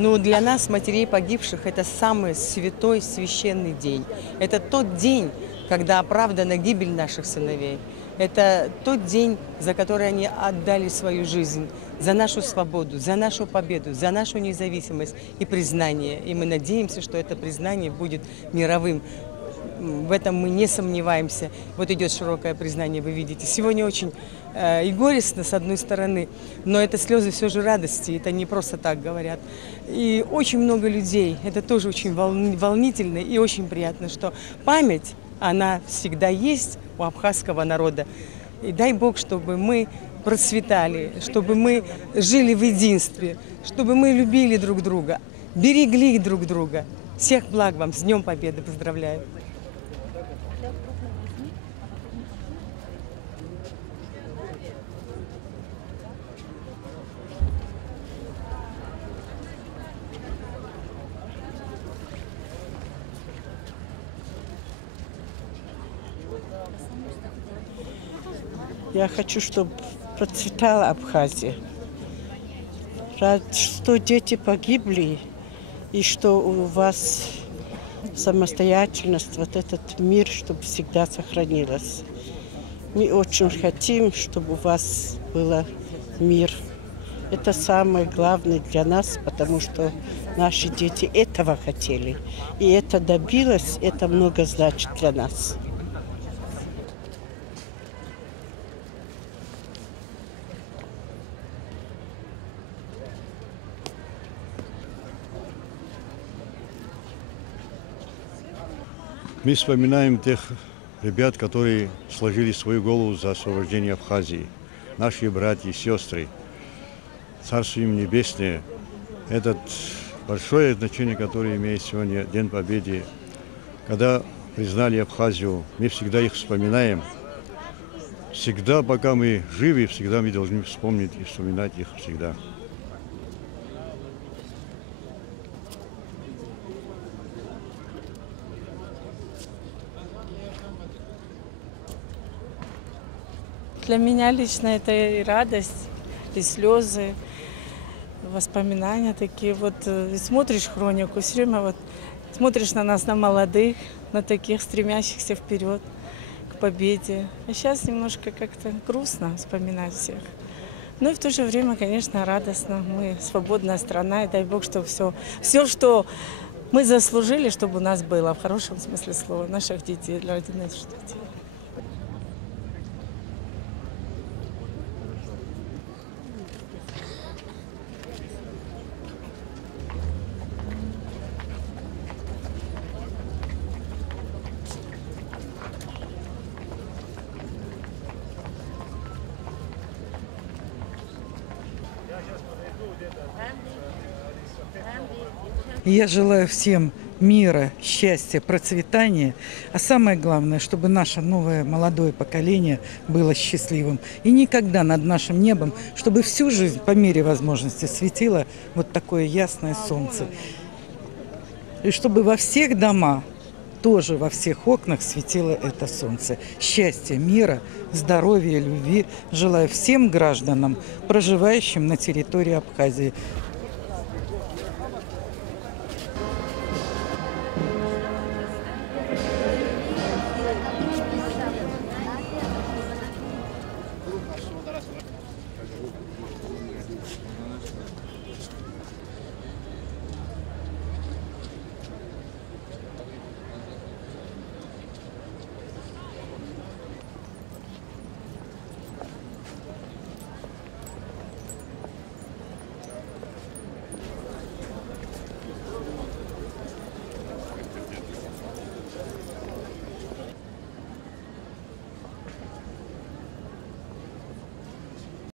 Ну, для нас, матерей погибших, это самый святой, священный день. Это тот день, когда оправдана гибель наших сыновей. Это тот день, за который они отдали свою жизнь, за нашу свободу, за нашу победу, за нашу независимость и признание. И мы надеемся, что это признание будет мировым. В этом мы не сомневаемся. Вот идет широкое признание, вы видите. Сегодня очень и горестно, с одной стороны, но это слезы все же радости, это не просто так говорят. И очень много людей, это тоже очень волнительно и очень приятно, что память, она всегда есть у абхазского народа. И дай Бог, чтобы мы процветали, чтобы мы жили в единстве, чтобы мы любили друг друга, берегли друг друга. Всех благ вам, с Днем Победы, поздравляю. Я хочу, чтобы процветала Абхазия. Рад, что дети погибли, и что у вас самостоятельность, вот этот мир, чтобы всегда сохранилась. Мы очень хотим, чтобы у вас был мир. Это самое главное для нас, потому что наши дети этого хотели. И это добилось, это много значит для нас. Мы вспоминаем тех ребят, которые сложили свою голову за освобождение Абхазии. Наши братья и сестры. Царство им небесное. Это большое значение, которое имеет сегодня День Победы. Когда признали Абхазию, мы всегда их вспоминаем. Всегда, пока мы живы, всегда мы должны вспомнить и вспоминать их всегда. Для меня лично это и радость, и слезы, воспоминания такие. Вот смотришь хронику, все время вот смотришь на нас, на молодых, на таких стремящихся вперед, к победе. А сейчас немножко как-то грустно вспоминать всех. Но и в то же время, конечно, радостно. Мы свободная страна, и дай Бог, чтобы все, что мы заслужили, чтобы у нас было, в хорошем смысле слова, наших детей, для родины наших детей. Я желаю всем мира, счастья, процветания, а самое главное, чтобы наше новое молодое поколение было счастливым. И никогда над нашим небом, чтобы всю жизнь по мере возможности светило вот такое ясное солнце. И чтобы во всех домах, тоже во всех окнах светило это солнце. Счастья, мира, здоровья, любви желаю всем гражданам, проживающим на территории Абхазии.